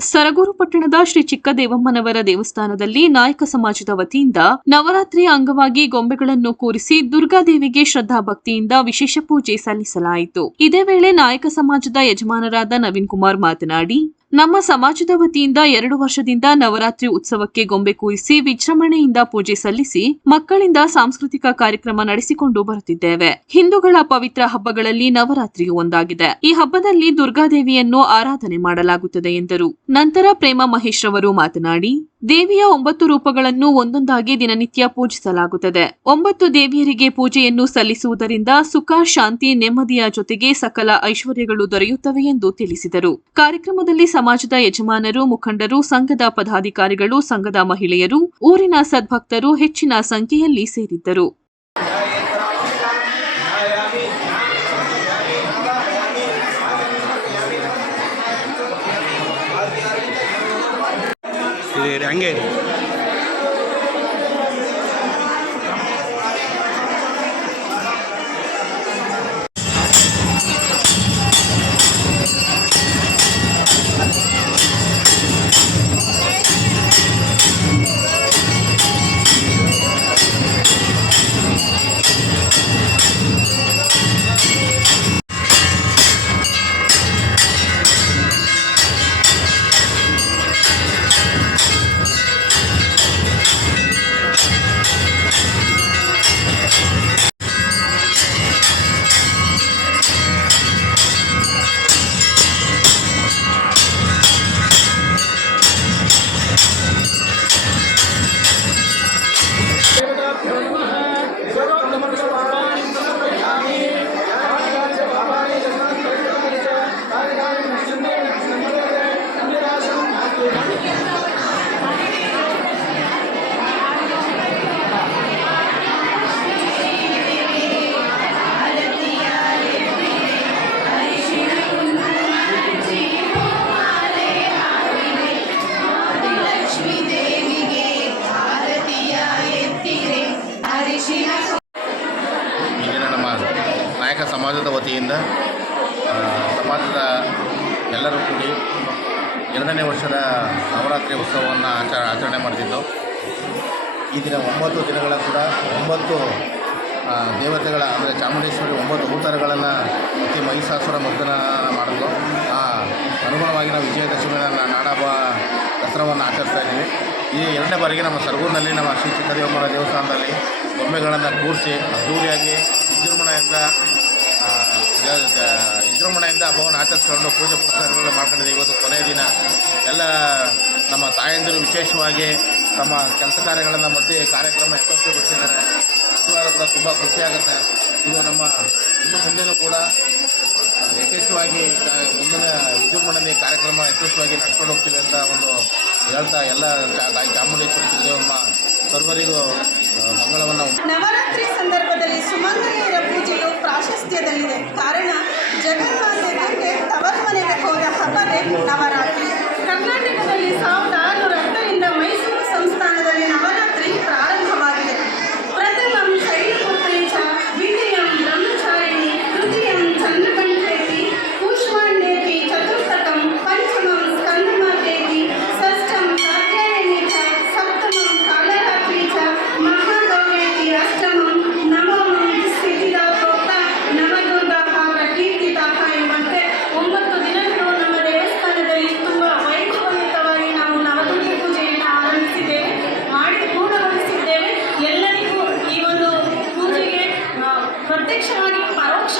ಸರಗೂರು ಪಟ್ಟಣದ ಶ್ರೀ ಚಿಕ್ಕದೇವಮ್ಮನವರ ದೇವಸ್ಥಾನದಲ್ಲಿ ನಾಯಕ ಸಮಾಜದ ವತಿಯಿಂದ ನವರಾತ್ರಿಯ ಅಂಗವಾಗಿ ಗೊಂಬೆಗಳನ್ನು ಕೂರಿಸಿ ದುರ್ಗಾದೇವಿಗೆ ಶ್ರದ್ಧಾಭಕ್ತಿಯಿಂದ ವಿಶೇಷ ಪೂಜೆ ಸಲ್ಲಿಸಲಾಯಿತು. ಇದೇ ವೇಳೆ ನಾಯಕ ಸಮಾಜದ ಯಜಮಾನರಾದ ನವೀನ್ ಕುಮಾರ್ ಮಾತನಾಡಿ ನಮ್ಮ ಸಮಾಜದ ವತಿಯಿಂದ ಎರಡು ವರ್ಷದಿಂದ ನವರಾತ್ರಿ ಉತ್ಸವಕ್ಕೆ ಗೊಂಬೆ ಕೂರಿಸಿ ವಿಜೃಂಭಣೆಯಿಂದ ಪೂಜೆ ಸಲ್ಲಿಸಿ ಮಕ್ಕಳಿಂದ ಸಾಂಸ್ಕೃತಿಕ ಕಾರ್ಯಕ್ರಮ ನಡೆಸಿಕೊಂಡು ಬರುತ್ತಿದ್ದೇವೆ. ಹಿಂದೂಗಳ ಪವಿತ್ರ ಹಬ್ಬಗಳಲ್ಲಿ ನವರಾತ್ರಿಯು ಒಂದಾಗಿದೆ. ಈ ಹಬ್ಬದಲ್ಲಿ ದುರ್ಗಾದೇವಿಯನ್ನು ಆರಾಧನೆ ಮಾಡಲಾಗುತ್ತದೆ ಎಂದರು. ನಂತರ ಪ್ರೇಮ ಮಹೇಶ್ ರವರು ಮಾತನಾಡಿ, ದೇವಿಯ ಒಂಬತ್ತು ರೂಪಗಳನ್ನು ಒಂದೊಂದಾಗಿ ದಿನನಿತ್ಯ ಪೂಜಿಸಲಾಗುತ್ತದೆ. ಒಂಬತ್ತು ದೇವಿಯರಿಗೆ ಪೂಜೆಯನ್ನು ಸಲ್ಲಿಸುವುದರಿಂದ ಸುಖ, ಶಾಂತಿ, ನೆಮ್ಮದಿಯ ಜೊತೆಗೆ ಸಕಲ ಐಶ್ವರ್ಯಗಳು ದೊರೆಯುತ್ತವೆ ಎಂದು ತಿಳಿಸಿದರು. ಕಾರ್ಯಕ್ರಮದಲ್ಲಿ ಸಮಾಜದ ಯಜಮಾನರು ಮುಖಂಡರು ಸಂಘದ ಪದಾಧಿಕಾರಿಗಳು ಸಂಘದ ಮಹಿಳೆಯರು ಊರಿನ ಸದ್ಭಕ್ತರು ಹೆಚ್ಚಿನ ಸಂಖ್ಯೆಯಲ್ಲಿ ಸೇರಿದ್ದರು. ಹಂಗೆ ಸಮಾಜದ ವತಿಯಿಂದ ಸಮಾಜದ ಎಲ್ಲರೂ ಕೂಡಿ ಎರಡನೇ ವರ್ಷದ ನವರಾತ್ರಿ ಉತ್ಸವವನ್ನು ಆಚರ, ಆಚರಣೆ ಮಾಡ್ತಿದ್ದು. ಈ ದಿನ ಒಂಬತ್ತು ದಿನಗಳ ಕೂಡ ಒಂಬತ್ತು ದೇವತೆಗಳ, ಅಂದರೆ ಚಾಮುಂಡೇಶ್ವರಿ ಒಂಬತ್ತು ಅವತಾರಗಳನ್ನು ಪ್ರತಿ ಮಹಿಷಾಸುರ ಮರ್ದನ ಮಾಡಿದ್ಲು. ಆ, ಅನುಗುಣವಾಗಿ ನಾವು ವಿಜಯದಶಮಿನ ನಾಡಹಬ್ಬ ದಸರಾವನ್ನು ಆಚರಿಸ್ತಾ ಇದ್ದೀವಿ. ಈ ಎರಡನೇ ಬಾರಿಗೆ ನಮ್ಮ ಸರ್ಗೂರಿನಲ್ಲಿ ನಮ್ಮ ಶ್ರೀ ಚಿಕ್ಕದೇವಮ್ಮನ ದೇವಸ್ಥಾನದಲ್ಲಿ ಗೊಂಬೆಗಳನ್ನು ಕೂರಿಸಿ ಅದ್ದೂರಿಯಾಗಿ ವಿಜೃಂಭಣೆಯಿಂದ ವಿಜೃಂಭಣೆಯಿಂದ ಹಬ್ಬವನ್ನು ಆಚರಿಸ್ಕೊಂಡು ಪೂಜೆ ಪುರಸ್ಕಾರಗಳನ್ನು ಮಾಡ್ಕೊಂಡಿದ್ದೀವಿ ಇವತ್ತು ಕೊನೆಯ ದಿನ. ಎಲ್ಲ ನಮ್ಮ ತಾಯಂದಿರು ವಿಶೇಷವಾಗಿ ತಮ್ಮ ಕೆಲಸ ಕಾರ್ಯಗಳನ್ನು ಮಧ್ಯೆ ಕಾರ್ಯಕ್ರಮ ಯಶಸ್ವಿಗೊಳಿಸಿದ್ದಾರೆ ಶುಕ್ರವಾರ ಕೂಡ ತುಂಬ ಖುಷಿಯಾಗುತ್ತೆ ಇದು ನಮ್ಮ ಇನ್ನು ಮುಂದೆನೂ ಕೂಡ ಯಶಸ್ವಿಯಾಗಿ ಮುಂದಿನ ವಿಜೃಂಭಣೆಯಲ್ಲಿ ಕಾರ್ಯಕ್ರಮ ಯಶಸ್ವಿಯಾಗಿ ನಡ್ಕೊಂಡು ಹೋಗ್ತೀವಿ ಅಂತ ಒಂದು ಹೇಳ್ತಾ ಎಲ್ಲ ತಾಯಿ ಚಾಮುಂಡೇಶ್ವರಿ ಸರ್ವರಿಗೂ ಮಂಗಳವನ್ನು ನವರಾತ್ರಿ ಸಂದರ್ಭದಲ್ಲಿ ಸುಮಂಗಲಿಯರ ಪ್ರಾಶಸ್ತ್ಯದಲ್ಲಿದೆ ಕಾರಣ ಜಗನ್ಮಾತೆ ప్రత్యక్షమైన పరోక్ష